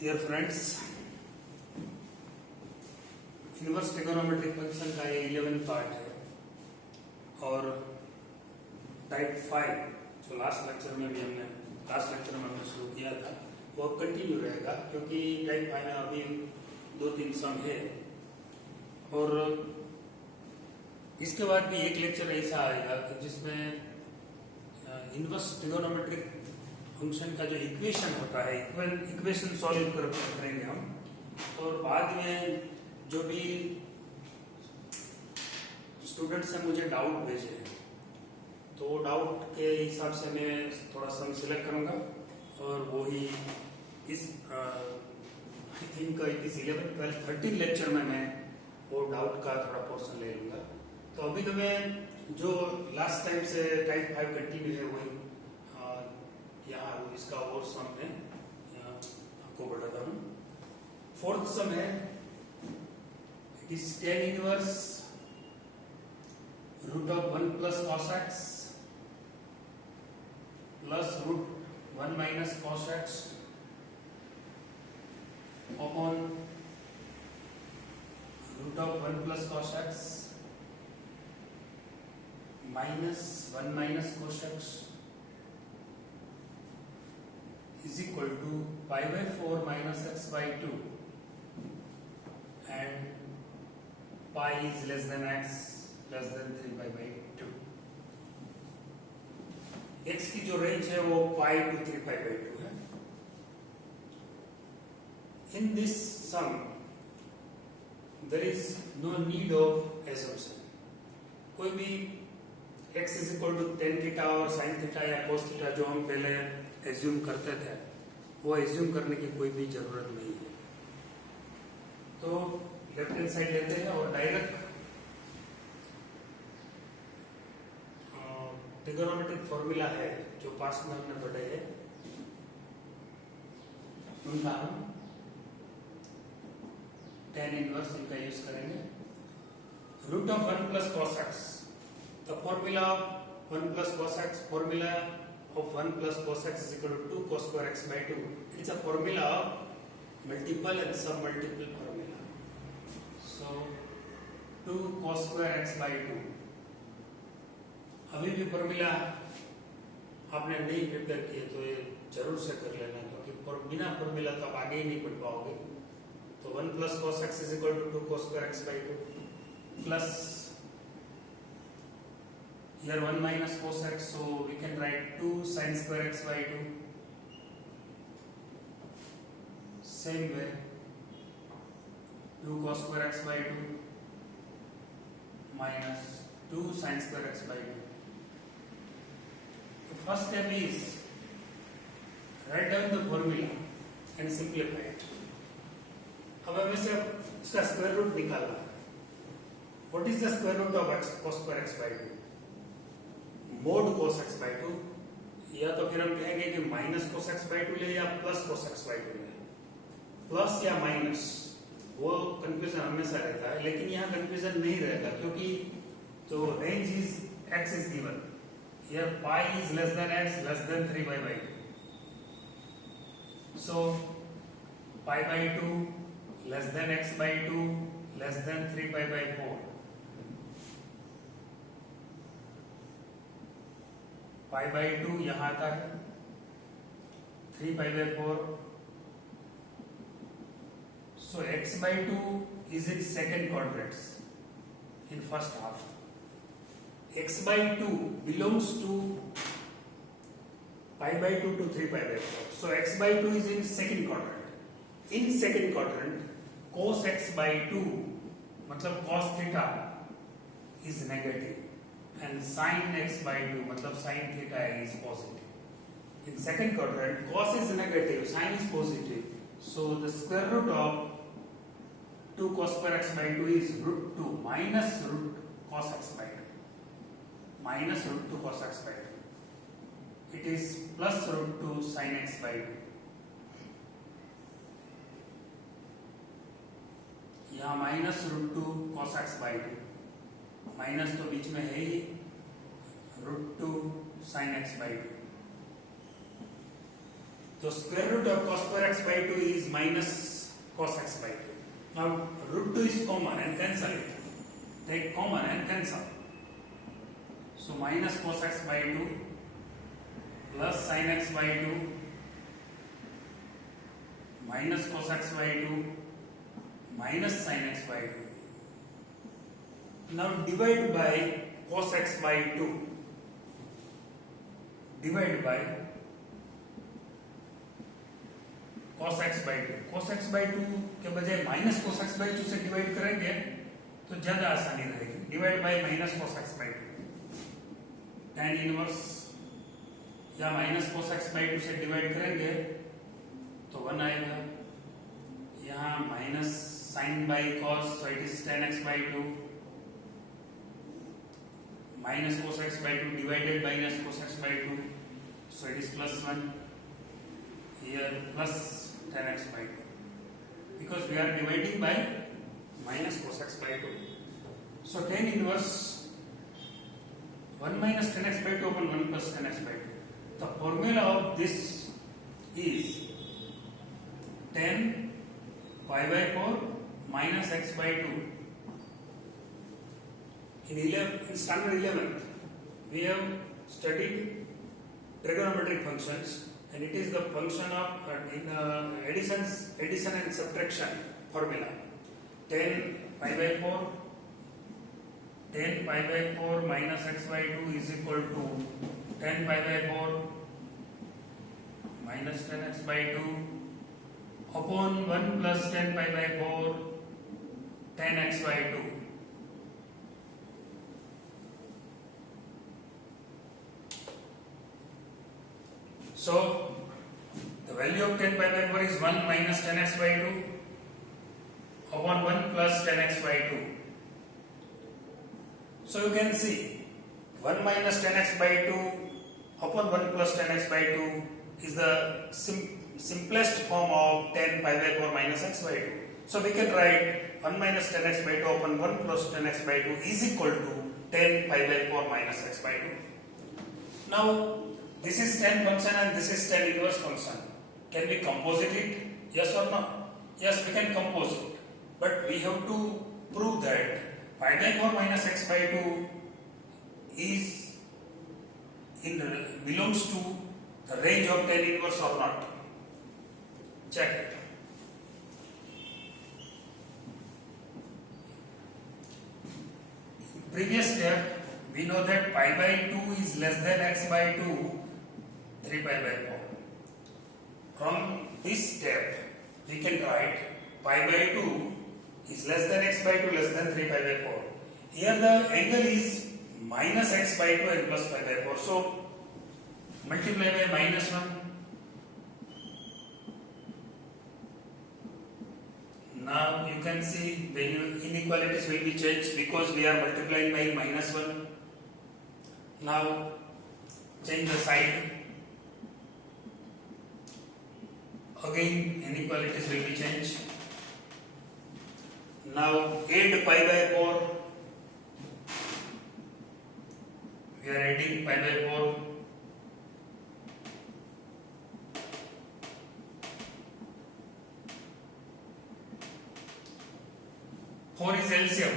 Dear friends, inverse trigonometric function का ये 11 part है और टाइप 5 जो लास्ट लेक्चर में हमने शुरू किया था वो अब कंटिन्यू रहेगा क्योंकि टाइप 5 में अभी 2-3 सम है और इसके बाद भी एक लेक्चर ऐसा आएगा कि जिसमें इनवर्स ट्रिगोनोमेट्रिक फंक्शन का जो इक्वेशन होता है इक्वेशन सॉल्व करेंगे हम। और बाद में जो भी स्टूडेंट्स ने मुझे डाउट भेजे हैं तो डाउट के हिसाब से मैं थोड़ा सम सिलेक्ट करूंगा और वो ही इस I think it is 11, 12, 13 lecture में मैं वो डाउट का थोड़ा पोर्शन ले लूंगा। तो अभी तो मैं जो लास्ट टाइम से टाइप 5 कंटिन्यू है वही यहाँ इसका और सम है आपको बताता हूँ। फोर्थ सम है, it is tan inverse root of 1 plus cos x plus root 1 minus cos x upon root of 1 plus cos x minus 1 minus cos x is equal to pi by 4 minus x by 2 and pi is less than x less than 3 pi by 2। x की जो range है वो pi to 3 pi by 2 है। In this sum there is no need of assumption। कोई भी x is equal to tan theta और sin theta या cos theta जो हम पहले एज्यूम करते थे वो एज्यूम करने की कोई भी जरूरत नहीं है। तो लेफ्ट हैंड साइड लेते हैं और डायरेक्ट ट्रिगोनोमेट्रिक फॉर्मूला है जो पास्ट में हमने पढ़े हैं उनका हम tan इनवर्स इनका यूज करेंगे। Root of 1 plus cos x, the formula 1 plus cos x, formula of 1 plus cos x is equal to 2 cos square x by 2. It's a formula of multiple and submultiple formula. So 2 cos square x by 2. अभी भी formula आपने नहीं prepare किए तो ये जरूर से कर लेना क्योंकि बिना फॉर्मूला तो आप आगे ही नहीं पढ़ पाओगे। तो 1 plus cos x is equal to 2 cos square x by 2 plus here 1 minus cos x, so we can write 2 sin square x by 2। Same way 2 cos square x by 2 minus 2 sin square x by 2। The first step is write down the formula and simplify it। अब हमें से इसका square root निकालना है। What is the square root of x cos square x by 2? Mode cos x by 2, या तो फिर हम कहेंगे कि माइनस cos x by 2 ले या प्लस cos x by 2 ले। प्लस या माइनस वो कंफ्यूजन हमेशा रहता है, लेकिन यहाँ कंफ्यूजन नहीं रहेगा क्योंकि तो range is x is given here pi is less than x less than 3 pi by 2। So pi by 2 less than x by 2 less than 3 pi by 4। pi by 2 यहाँ आता है 3 pi by 4। So x by 2 is in second quadrant in first half। x by 2 belongs to pi by 2 to 3 pi by 4। So x by 2 is in second quadrant। In second quadrant cos x by 2 मतलब cos theta is negative and sin x by 2 मतलब sin theta is positive। In second quadrant cos is negative, sin is positive, so the square root of 2 cos square x by 2 is root 2 minus root cos x by 2 minus root 2 cos x by 2। It is plus root 2 sin x by 2। यहाँ minus root 2 cos x by 2, minus तो बीच में है ही रूट 2 sin x by 2। So square root of cos square x by 2 is minus cos x by 2. Now root 2 is common and cancel it. Take common and cancel. So minus cos x by 2 plus sin x by 2 minus cos x by 2 minus sin x by 2. Now divide by cos x by 2. Divide by cos x by 2. cos x by 2 के बजाय minus cos x by 2 से divide करेंगे तो ज्यादा आसानी रहेगी. Divide by minus cos x by 2. tan inverse या minus cos x by 2 से डिवाइड करेंगे तो 1 आएगा. यहाँ minus sin by cos, so it is tan x by 2. Minus cos x by 2 divided by minus cos x by 2, so it is plus 1. Here plus tan x by 2, because we are dividing by minus cos x by 2. So tan inverse 1 minus tan x by 2 upon 1 plus tan x by 2. The formula of this is tan pi by 4 minus x by 2. In standard 11th, we have studied trigonometric functions, and it is the function of addition and subtraction formula. Tan pi by 4 minus x by 2 is equal to tan pi by 4 minus tan x by 2 upon 1 plus tan pi by 4 tan x by 2. So the value of tan pi by 4 is 1 minus tan x by 2 upon 1 plus tan x by 2. So you can see 1 minus tan x by 2 upon 1 plus tan x by 2 is the simplest form of tan pi by 4 minus x by 2. So we can write 1 minus tan x by 2 upon 1 plus tan x by 2 is equal to tan pi by 4 minus x by 2. Now this is tan function and this is tan inverse function. Can we composite it? Yes or no? Yes, we can compose it. But we have to prove that pi by 4 minus x by 2 is belongs to the range of tan inverse or not. Check it. Previous step, we know that pi by 2 is less than x by 2, 3 pi by 4. From this step, we can write pi by 2 is less than x by 2 less than 3 pi by 4. Here the angle is minus x by 2 and plus pi by 4. So multiply by minus 1. Now you can see the inequalities will be changed because we are multiplying by minus 1. Now change the sign. Again inequalities will be changed. Now add pi by 4. We are adding pi by 4. Four is LCM.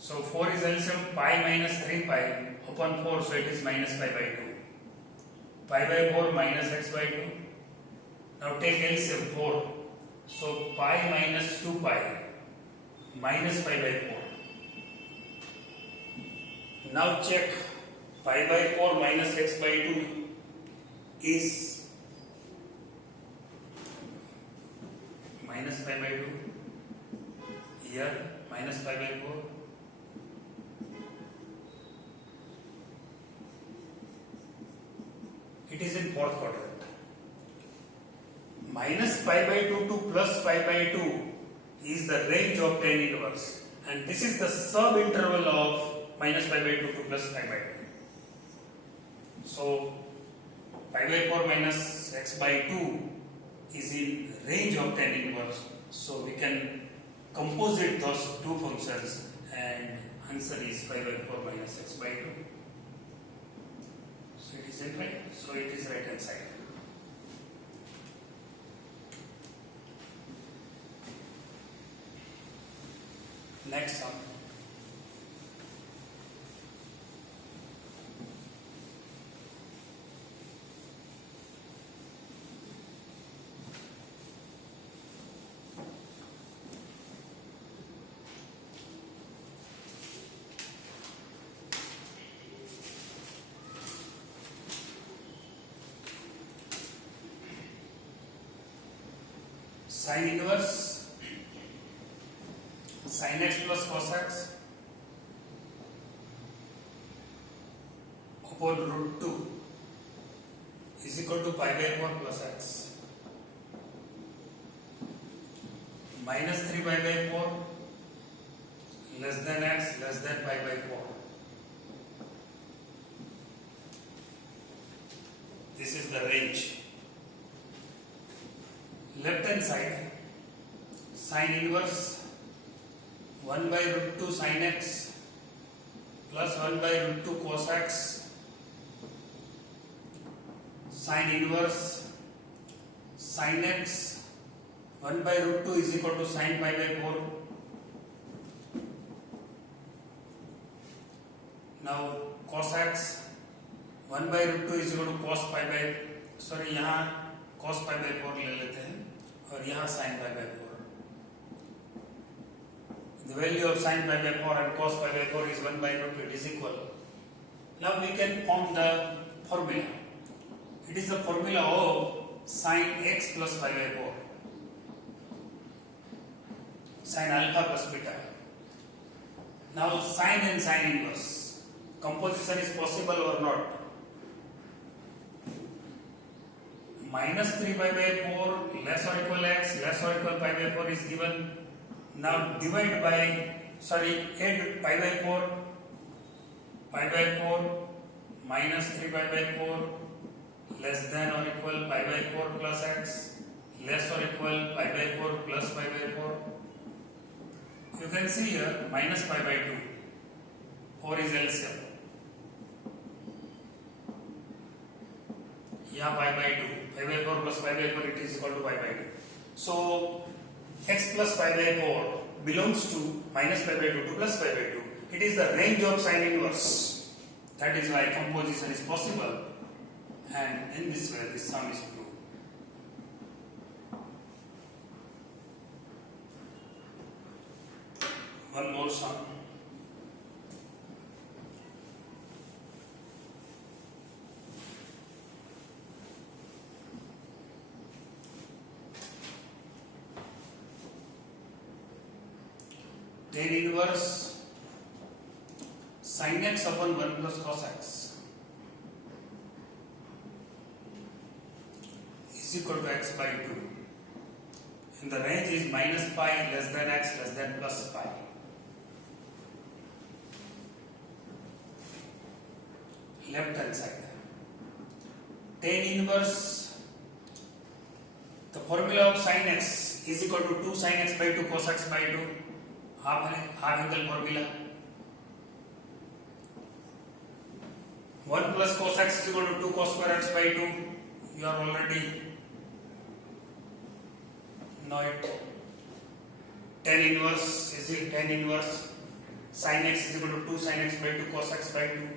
So 4 is LCM, pi minus 3 pi upon 4, so it is minus pi by 2. Pi by 4 minus x by 2. Now take LCM 4. So pi minus 2 pi minus pi by 4. Now check pi by 4 minus x by 2 is minus pi by 2. Here minus pi by 4. It is in fourth quadrant. Minus pi by 2 to plus pi by 2 is the range of tan inverse, and this is the sub interval of minus pi by 2 to plus pi by 2. So pi by 4 minus x by 2 is in range of tan inverse, so we can composite those two functions, and answer is pi by 4 minus x by 2. So it is in right. So it is right hand side. Next sum, sin inverse sin x plus cos x upon root 2 is equal to pi by 4 plus x minus 3 pi by 4 less than x less than pi by 4. This is the range. Left hand side, sin inverse 1 by root 2 sin x plus 1 by root 2 cos x, sin inverse sin x 1 by root 2 is equal to sin pi by 4. Now cos x 1 by root 2 is equal to cos pi by, sorry यहाँ cos pi by 4 ले लेते हैं और यहाँ sin pi by 4. The value of sin pi by 4 and cos pi by 4 is 1 by root 2, it is equal. Now we can form the formula. It is the formula of sin x plus pi by 4. Sin alpha plus beta. Now sin and sin inverse. Composition is possible or not? Minus 3 pi by 4 less or equal x less or equal pi by 4 is given. Now divide by, add pi by 4 minus 3 pi by 4 less than or equal pi by 4 plus x less or equal pi by 4 plus pi by 4. You can see here minus pi by 2. 4 is LCM. यहाँ pi by 2. Pi by 4 plus pi by 4 it is equal to pi by 2. So x plus pi by 4 belongs to minus pi by 2 to plus pi by 2. It is the range of sin inverse. That is why composition is possible, and in this way this sum is proved. One more sum. Tan inverse sin x upon 1 plus cos x is equal to x by 2. And the range is minus pi less than x less than plus pi. Left hand side. Tan inverse, the formula of sin x is equal to 2 sin x by 2 cos x by 2. half angle formula. 1 plus cos x is equal to 2 cos square x by 2. You are already know it. Tan inverse is tan inverse sin x is equal to 2 sin x by 2 cos x by 2.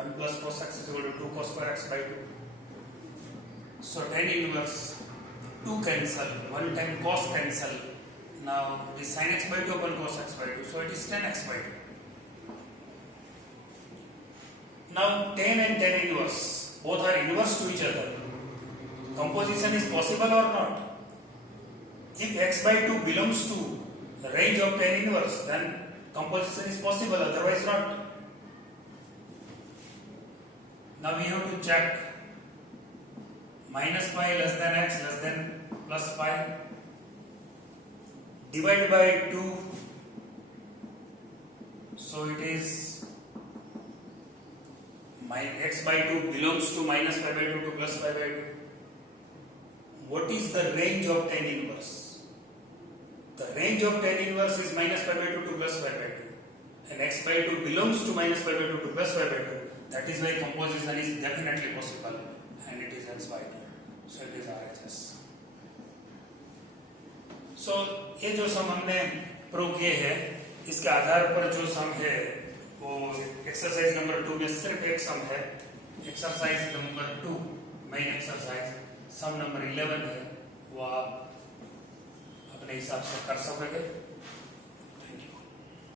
1 plus cos x is equal to 2 cos square x by 2. So tan inverse 2 cancel, 1 time cos cancel. Now it is sin x by 2 upon cos x by 2, so it is tan x by 2. Now tan and tan inverse both are inverse to each other. Composition is possible or not? If x by 2 belongs to the range of tan inverse, then composition is possible, otherwise not. Now we have to check minus pi less than x less than plus pi. Divide by 2, so it is x by 2 belongs to minus pi by 2 to plus pi by 2. What is the range of tan inverse? The range of tan inverse is minus pi by 2 to plus pi by 2, and x by 2 belongs to minus pi by 2 to plus pi by 2. That is why composition is definitely possible, and it is hence vital. So it is RHS. So ये जो सम हमने prove किए हैं इसके आधार पर जो सम है वो एक्सरसाइज नंबर 2 में सिर्फ एक सम है, exercise number 2 main exercise sum number 11 है, वो आप अपने हिसाब से कर सकोगे।